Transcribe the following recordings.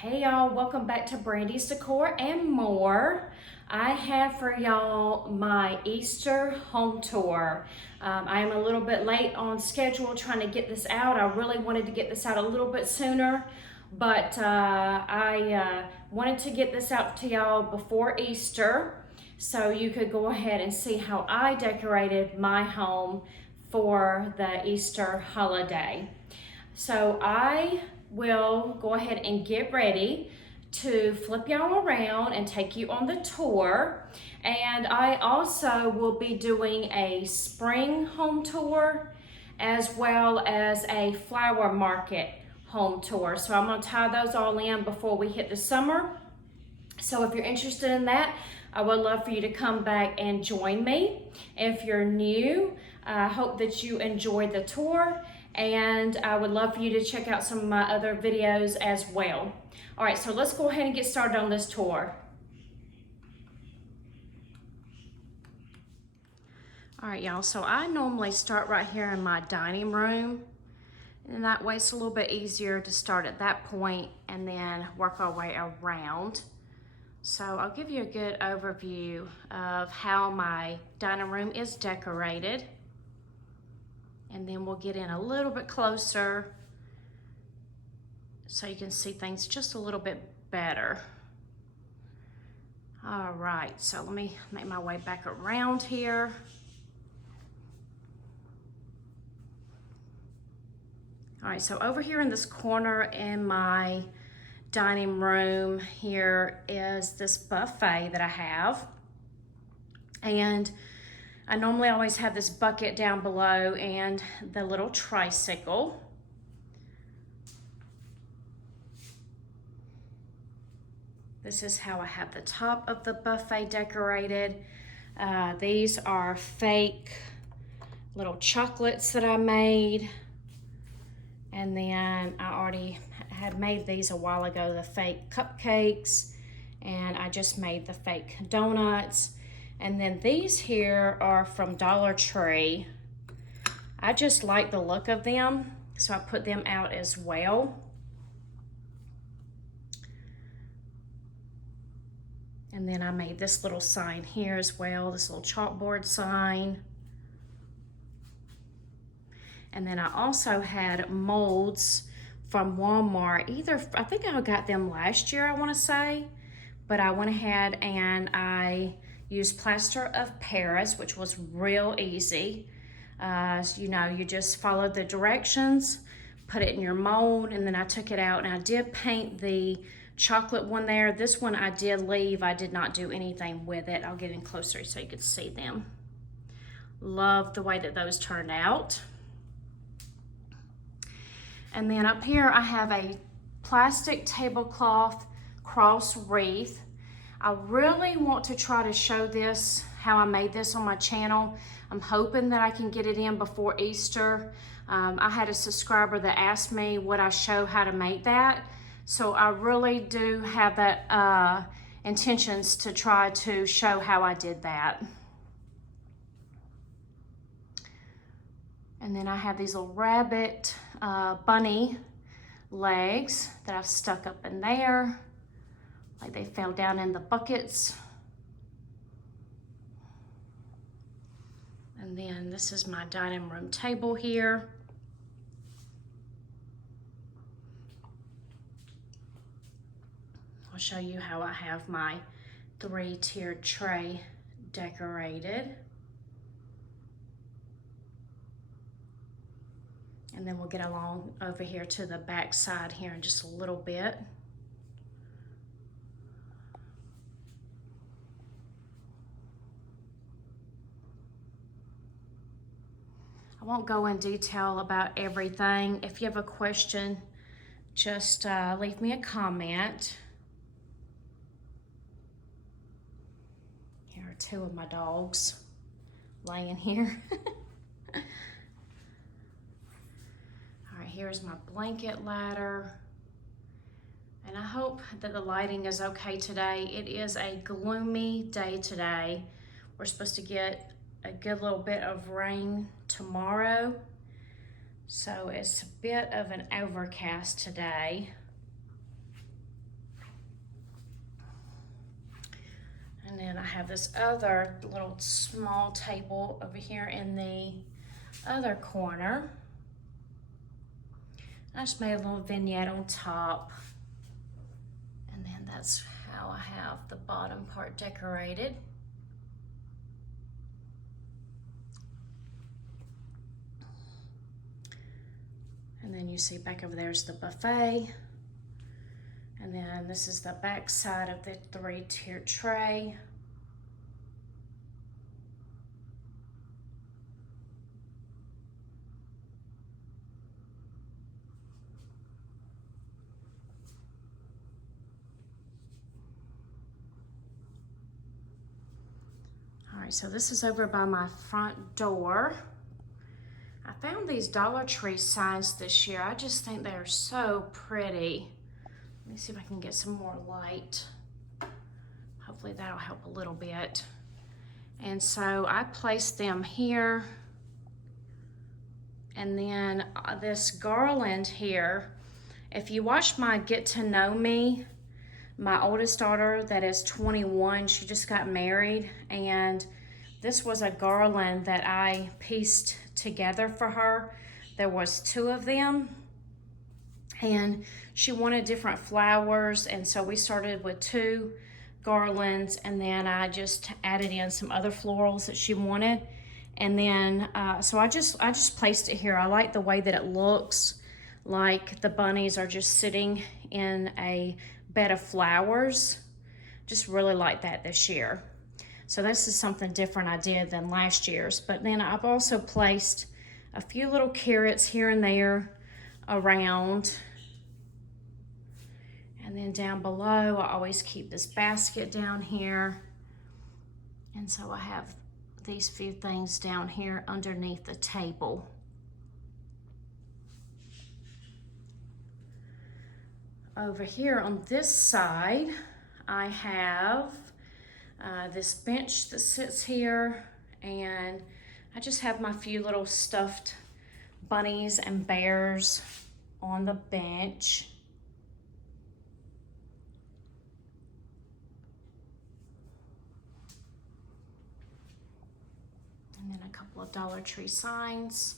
Hey y'all, welcome back to Brandy's Decor and More. I have for y'all my Easter home tour. I am a little bit late on schedule trying to get this out. I really wanted to get this out a little bit sooner, but I wanted to get this out to y'all before Easter so you could go ahead and see how I decorated my home for the Easter holiday. So I will go ahead and get ready to flip y'all around and take you on the tour. And I also will be doing a spring home tour as well as a flower market home tour. So I'm gonna tie those all in before we hit the summer. So if you're interested in that, I would love for you to come back and join me. If you're new, I hope that you enjoyed the tour, and I would love for you to check out some of my other videos as well. All right, so let's go ahead and get started on this tour. All right, y'all, so I normally start right here in my dining room, and that way it's a little bit easier to start at that point and then work our way around. So I'll give you a good overview of how my dining room is decorated. And then we'll get in a little bit closer so you can see things just a little bit better. All right, so let me make my way back around here. All right, so over here in this corner in my dining room here is this buffet that I have. And I normally always have this bucket down below and the little tricycle. This is how I have the top of the buffet decorated. These are fake little chocolates that I made. And then I already had made these a while ago, the fake cupcakes, and I just made the fake donuts. And then these here are from Dollar Tree. I just like the look of them, so I put them out as well. And then I made this little sign here as well, this little chalkboard sign. And then I also had molds from Walmart. I think I got them last year, I want to say. But I went ahead and I used plaster of Paris, which was real easy. You just followed the directions, put it in your mold, and then I took it out and I did paint the chocolate one there. This one I did leave. I did not do anything with it. I'll get in closer so you can see them. Love the way that those turned out. And then up here I have a plastic tablecloth cross wreath. I really want to try to show this, how I made this on my channel. I'm hoping that I can get it in before Easter. I had a subscriber that asked me would I show how to make that. So I really do have that intentions to try to show how I did that. And then I have these little rabbit bunny legs that I've stuck up in there, like they fell down in the buckets. And then this is my dining room table here. I'll show you how I have my 3-tiered tray decorated. And then we'll get along over here to the back side here in just a little bit. I won't go in detail about everything. If you have a question, just leave me a comment. Here are 2 of my dogs laying here. All right, here's my blanket ladder. And I hope that the lighting is okay today. It is a gloomy day today. We're supposed to get a good little bit of rain tomorrow. So it's a bit of an overcast today. And then I have this other little small table over here in the other corner. I just made a little vignette on top. And then that's how I have the bottom part decorated. And then you see back over there's the buffet. And then this is the back side of the 3-tier tray. All right, so this is over by my front door. I found these Dollar Tree signs this year. I just think they're so pretty. Let me see if I can get some more light. Hopefully that'll help a little bit. And so I placed them here. And then this garland here, if you watch my Get to Know Me, my oldest daughter that is 21, she just got married, and this was a garland that I pieced together for her. There was 2 of them, and she wanted different flowers, and so we started with 2 garlands, and then I just added in some other florals that she wanted. And then so I just placed it here. I like the way that it looks, like the bunnies are just sitting in a bed of flowers. Just really like that this year. So this is something different I did than last year's. But then I've also placed a few little carrots here and there around. And then down below, I always keep this basket down here. And so I have these few things down here underneath the table. Over here on this side, I have this bench that sits here, and I just have my few little stuffed bunnies and bears on the bench. And then a couple of Dollar Tree signs.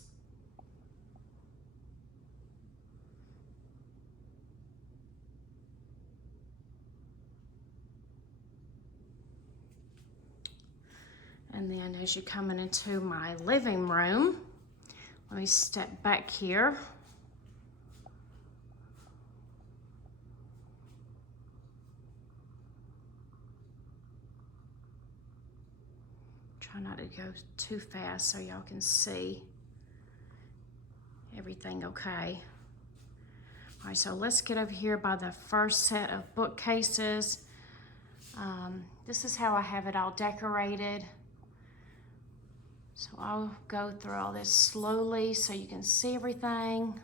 And then as you're coming into my living room, let me step back here. Try not to go too fast so y'all can see everything okay. All right, so let's get over here by the first set of bookcases. This is how I have it all decorated. So I'll go through all this slowly so you can see everything.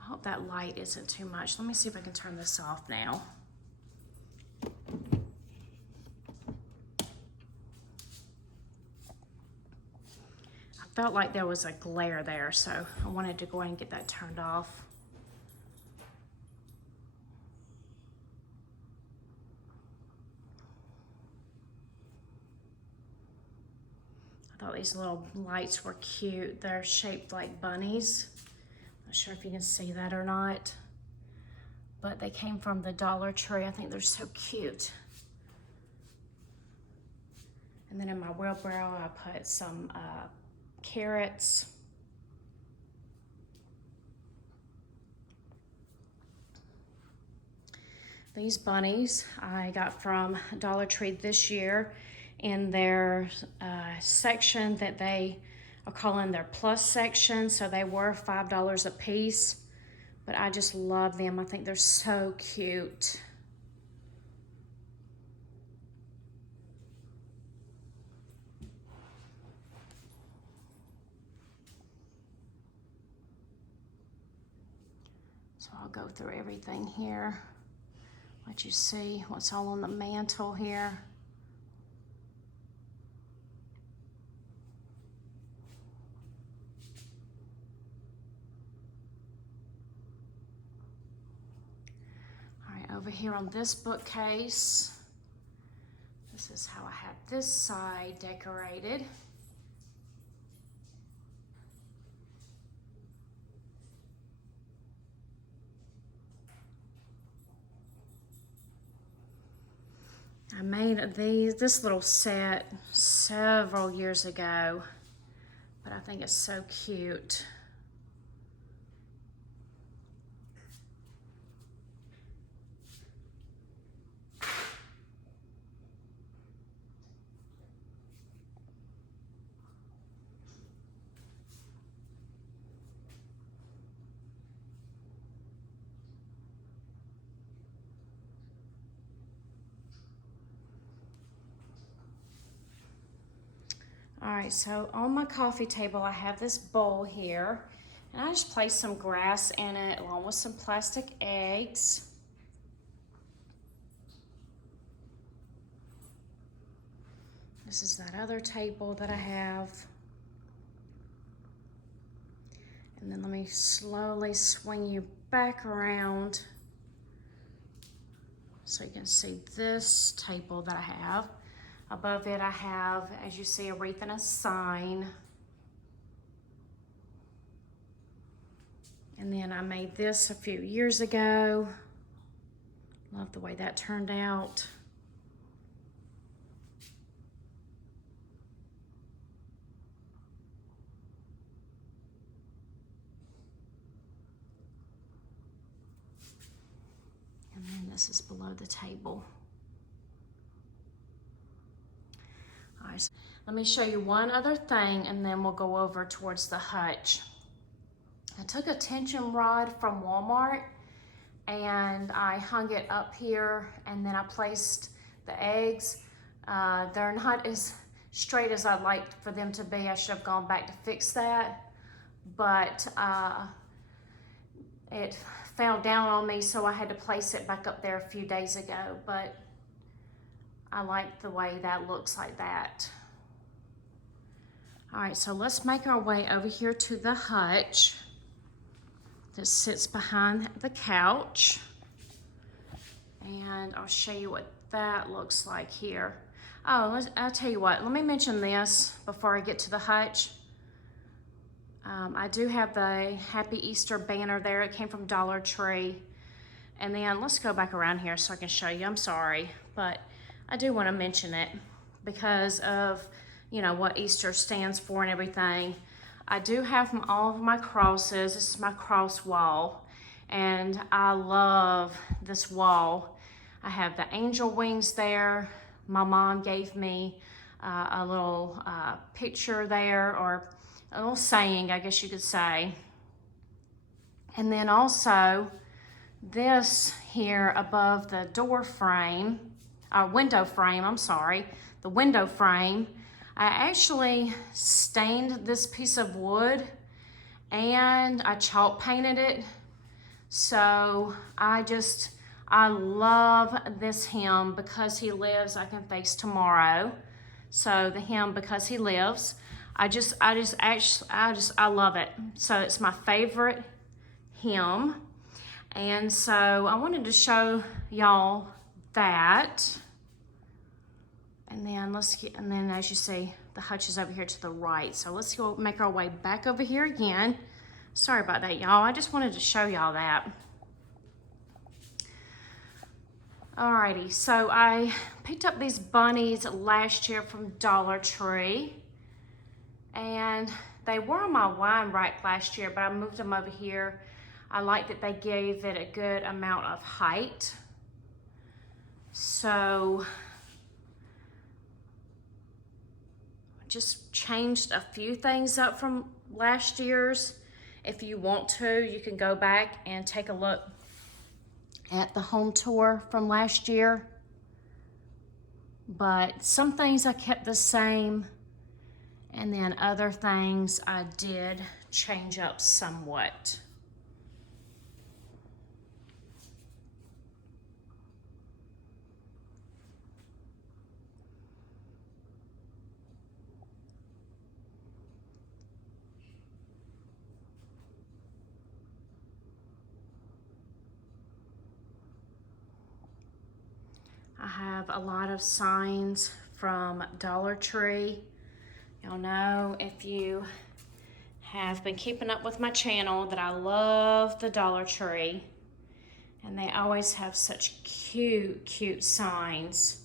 I hope that light isn't too much. Let me see if I can turn this off now. I felt like there was a glare there, so I wanted to go ahead and get that turned off. I thought these little lights were cute. They're shaped like bunnies. Not sure if you can see that or not, but they came from the Dollar Tree. I think they're so cute. And then in my wheelbarrow, I put some carrots. These bunnies I got from Dollar Tree this year in their section that they are calling their plus section. So they were $5 a piece, but I just love them. I think they're so cute. So I'll go through everything here, let you see what's all on the mantle here. Over here on this bookcase, This is how I have this side decorated. I made this little set several years ago, but I think it's so cute. All right, so on my coffee table, I have this bowl here, and I just placed some grass in it along with some plastic eggs. This is that other table that I have. And then let me slowly swing you back around so you can see this table that I have. Above it, I have, as you see, a wreath and a sign. And then I made this a few years ago. Love the way that turned out. And then this is below the table. All right, so let me show you one other thing and then we'll go over towards the hutch. I took a tension rod from Walmart and I hung it up here, and then I placed the eggs. They're not as straight as I'd like for them to be. I should have gone back to fix that, but it fell down on me, so I had to place it back up there a few days ago, but I like the way that looks like that. All right, so let's make our way over here to the hutch that sits behind the couch. And I'll show you what that looks like here. Oh, I'll tell you what, let me mention this before I get to the hutch. I do have the Happy Easter banner there. It came from Dollar Tree. And then let's go back around here so I can show you. I'm sorry, but I do want to mention it because of, you know, what Easter stands for and everything. I do have all of my crosses. This is my cross wall, and I love this wall. I have the angel wings there. My mom gave me a little picture there, or a little saying, I guess you could say. And then also this here above the door frame, window frame, I'm sorry, the window frame. I actually stained this piece of wood and I chalk painted it. So I love this hymn, Because He Lives, I Can Face Tomorrow. So the hymn, Because He Lives, I love it. So it's my favorite hymn. And so I wanted to show y'all that. And then as you see, the hutch is over here to the right. So let's go make our way back over here again. Sorry about that, y'all. I just wanted to show y'all that. Alrighty, so I picked up these bunnies last year from Dollar Tree. And they were on my wine rack last year, but I moved them over here. I like that they gave it a good amount of height. So just changed a few things up from last year's. If you want to, you can go back and take a look at the home tour from last year. But some things I kept the same, and then other things I did change up somewhat. I have a lot of signs from Dollar Tree. Y'all know, if you have been keeping up with my channel, that I love the Dollar Tree. And they always have such cute, cute signs.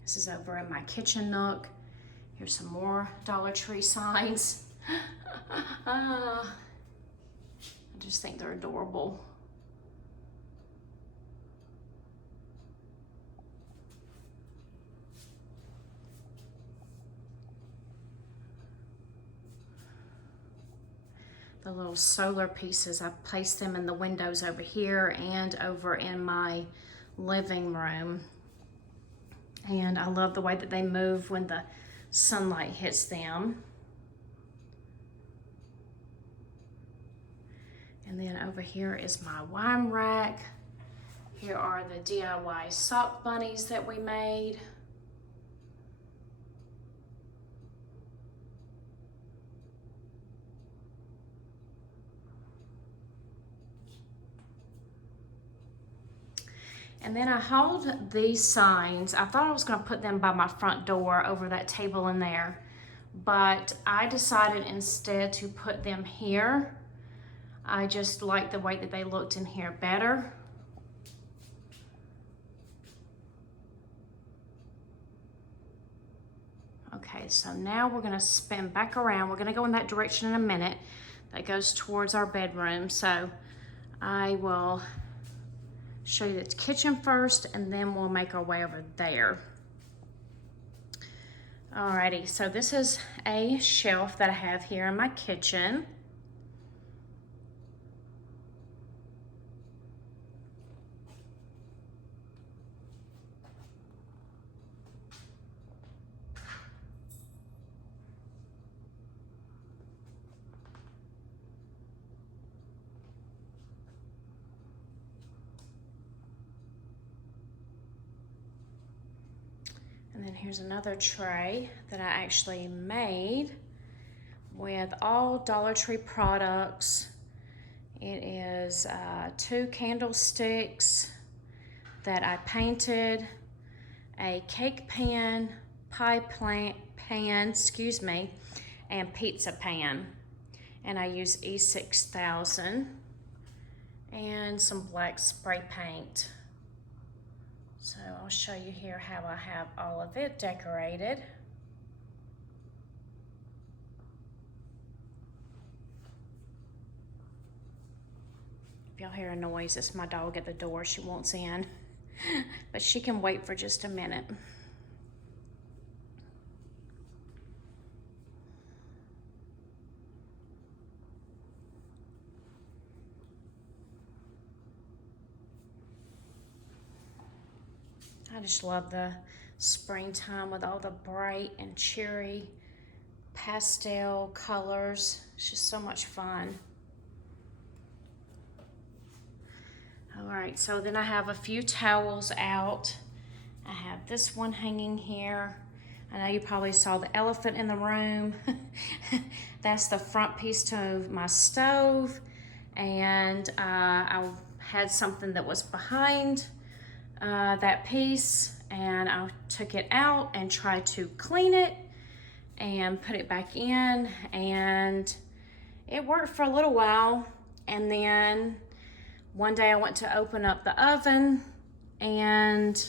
This is over in my kitchen nook. Here's some more Dollar Tree signs. I just think they're adorable. The little solar pieces, I've placed them in the windows over here and over in my living room. And I love the way that they move when the sunlight hits them. And then over here is my wine rack. Here are the DIY sock bunnies that we made. And then I hauled these signs. I thought I was gonna put them by my front door over that table in there, but I decided instead to put them here. I just like the way that they looked in here better. Okay, so now we're gonna spin back around. We're gonna go in that direction in a minute. That goes towards our bedroom. So I will show you the kitchen first, and then we'll make our way over there. Alrighty, so this is a shelf that I have here in my kitchen. And then here's another tray that I actually made with all Dollar Tree products. It is 2 candlesticks that I painted, a cake pan, pie pan, excuse me, and pizza pan. And I use E6000 and some black spray paint. So I'll show you here how I have all of it decorated. If y'all hear a noise, it's my dog at the door. She wants in, but she can wait for just a minute. I just love the springtime with all the bright and cheery pastel colors. It's just so much fun. All right, so then I have a few towels out. I have this one hanging here. I know you probably saw the elephant in the room. That's the front piece to my stove. And I had something that was behind that piece, and I took it out and tried to clean it and put it back in, and it worked for a little while. And then one day I went to open up the oven and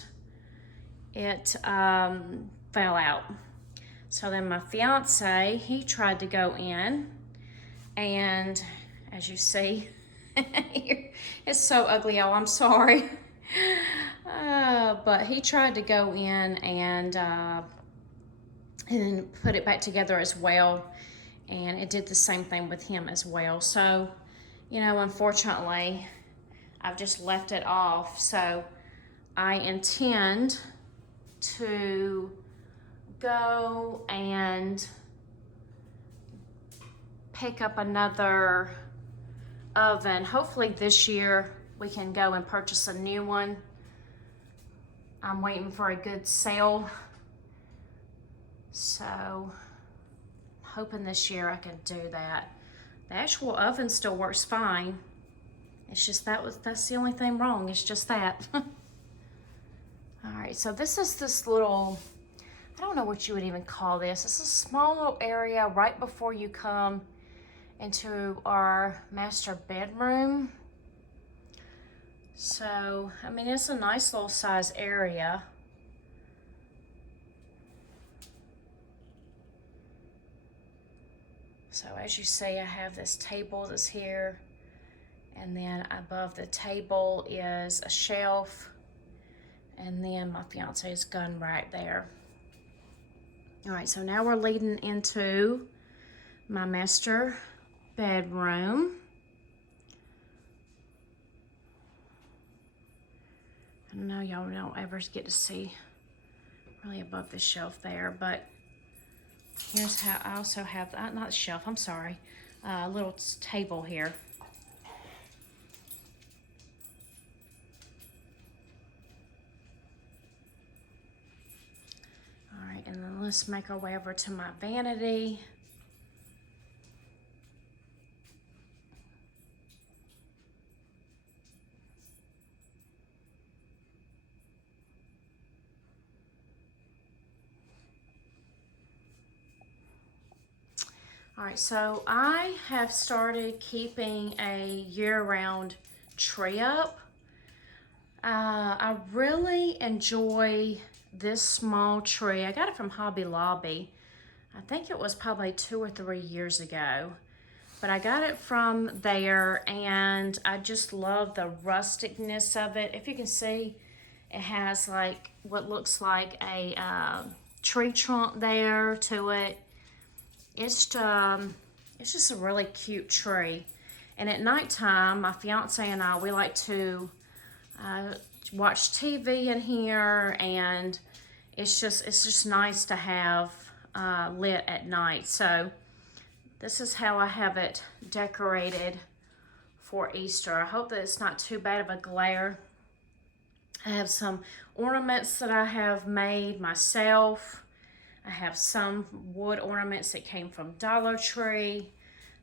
it fell out. So then my fiance, he tried to go in, and as you see, it's so ugly, y'all, I'm sorry. But he tried to go in and put it back together as well, and it did the same thing with him as well. So, you know, unfortunately, I've just left it off. So I intend to go and pick up another oven. Hopefully this year we can go and purchase a new one. I'm waiting for a good sale, so hoping this year I can do that. The actual oven still works fine. It's just that's the only thing wrong. It's just that. All right, so this is this little, I don't know what you would even call this. It's a small little area right before you come into our master bedroom. So, I mean, it's a nice little size area. So as you see, I have this table that's here, and then above the table is a shelf, and then my fiance's gun right there. All right, so now we're leading into my master bedroom. I know y'all don't ever get to see really above the shelf there, but here's how I also have, not shelf, I'm sorry, a little table here. All right, and then let's make our way over to my vanity. All right, so I have started keeping a year-round tree up. I really enjoy this small tree. I got it from Hobby Lobby. I think it was probably 2 or 3 years ago. But I got it from there, and I just love the rusticness of it. If you can see, it has like what looks like a tree trunk there to it. It's just a really cute tree. And at nighttime, my fiance and I, we like to watch TV in here, and it's just nice to have lit at night. So this is how I have it decorated for Easter. I hope that it's not too bad of a glare. I have some ornaments that I have made myself. I have some wood ornaments that came from Dollar Tree.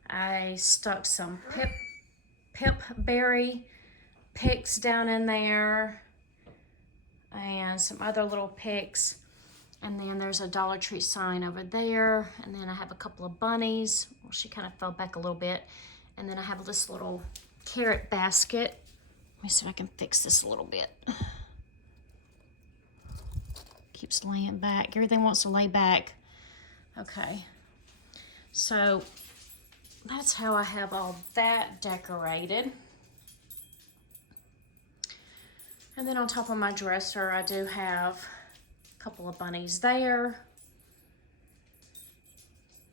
I stuck some pipberry picks down in there and some other little picks. And then there's a Dollar Tree sign over there. And then I have a couple of bunnies. Well, she kind of fell back a little bit. And then I have this little carrot basket. Let me see if I can fix this a little bit. Keeps laying back. Everything wants to lay back. Okay. So that's how I have all that decorated. And then on top of my dresser, I do have a couple of bunnies there.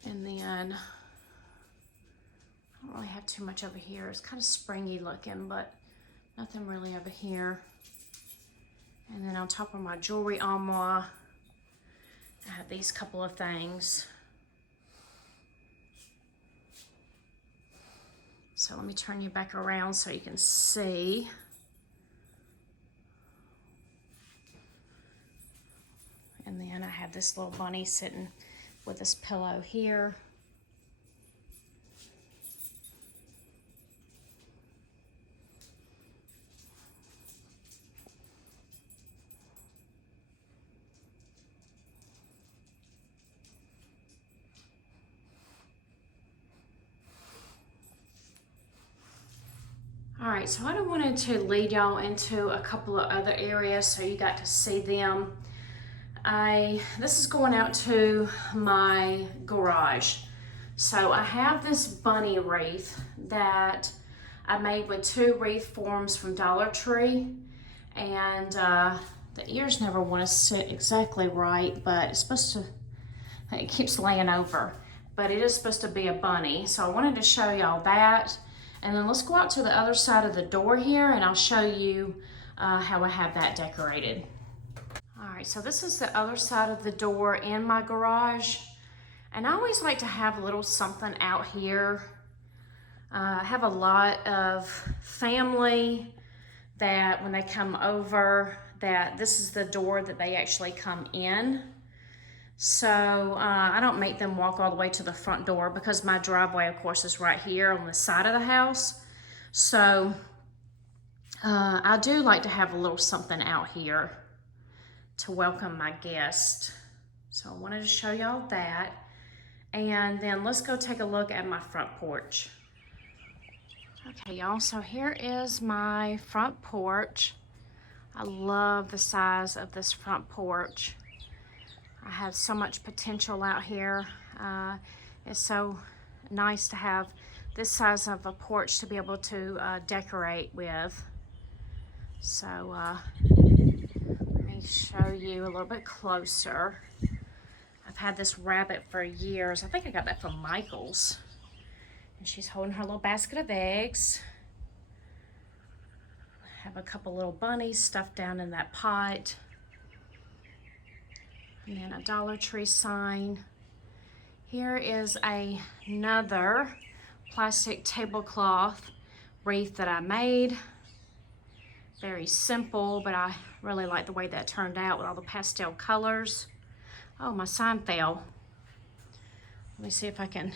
And then I don't really have too much over here. It's kind of springy looking, but nothing really over here. And then on top of my jewelry armoire, I have these couple of things. So let me turn you back around so you can see. And then I have this little bunny sitting with this pillow here. All right, so I wanted to lead y'all into a couple of other areas so you got to see them. This is going out to my garage. So I have this bunny wreath that I made with 2 wreath forms from Dollar Tree. And the ears never want to sit exactly right, but it's supposed to, it keeps laying over. But it is supposed to be a bunny. So I wanted to show y'all that. And then let's go out to the other side of the door here, and I'll show you how I have that decorated. All right, so this is the other side of the door in my garage. And I always like to have a little something out here. I have a lot of family that when they come over, that this is the door that they actually come in. So I don't make them walk all the way to the front door because my driveway, of course, is right here on the side of the house. So I do like to have a little something out here to welcome my guests. So I wanted to show y'all that. And then let's go take a look at my front porch. Okay, y'all, so here is my front porch. I love the size of this front porch. I have so much potential out here. It's so nice to have this size of a porch to be able to decorate with. So let me show you a little bit closer. I've had this rabbit for years. I think I got that from Michael's. And she's holding her little basket of eggs. I have a couple little bunnies stuffed down in that pot. And then a Dollar Tree sign. Here is another plastic tablecloth wreath that I made. Very simple, but I really like the way that turned out with all the pastel colors. Oh, my sign fell. Let me see if I can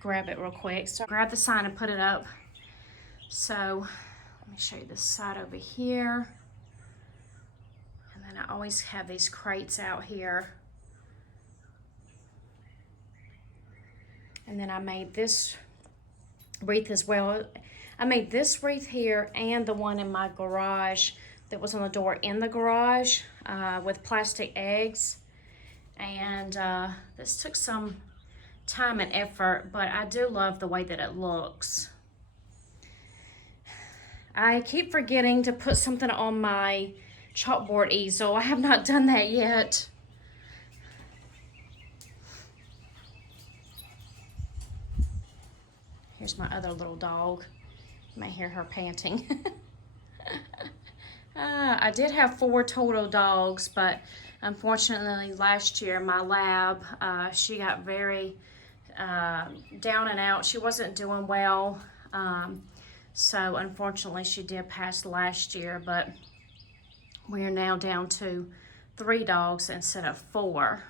grab it real quick. So grab the sign and put it up. So let me show you this side over here. And then I always have these crates out here. And then I made this wreath as well. I made this wreath here and the one in my garage that was on the door in the garage with plastic eggs. And this took some time and effort, but I do love the way that it looks. I keep forgetting to put something on my chalkboard easel. I have not done that yet. Here's my other little dog. You may hear her panting. I did have 4 total dogs, but unfortunately last year my lab, she got very down and out. She wasn't doing well. So unfortunately she did pass last year, but we are now down to 3 dogs instead of 4.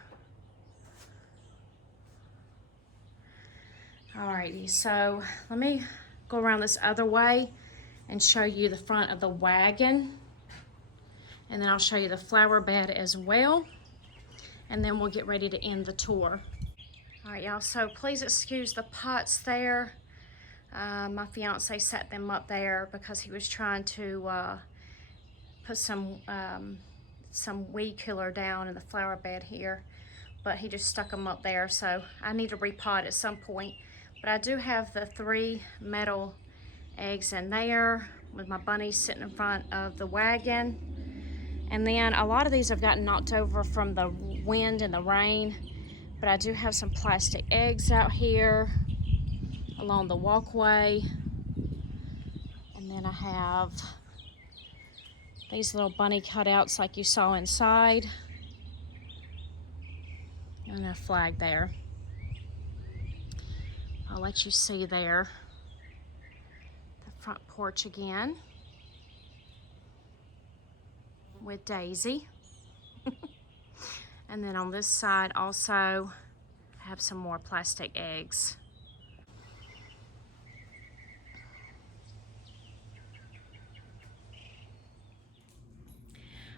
Alrighty, so let me go around this other way and show you the front of the wagon. And then I'll show you the flower bed as well. And then we'll get ready to end the tour. All right, y'all, so please excuse the pots there. My fiance set them up there because he was trying to put some weed killer down in the flower bed here. But he just stuck them up there, so I need to repot at some point. But I do have the 3 metal eggs in there with my bunnies sitting in front of the wagon. And then a lot of these have gotten knocked over from the wind and the rain. But I do have some plastic eggs out here along the walkway. And then I have these little bunny cutouts like you saw inside. And a flag there. I'll let you see there the front porch again with Daisy. And then on this side also I have some more plastic eggs.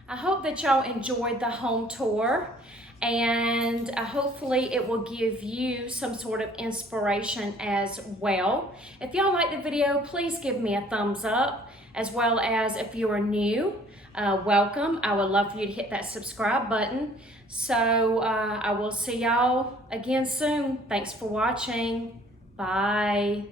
I hope that y'all enjoyed the home tour, and hopefully it will give you some sort of inspiration as well. If y'all like the video, please give me a thumbs up, as well as if you are new, welcome. I would love for you to hit that subscribe button. So I will see y'all again soon. Thanks for watching. Bye.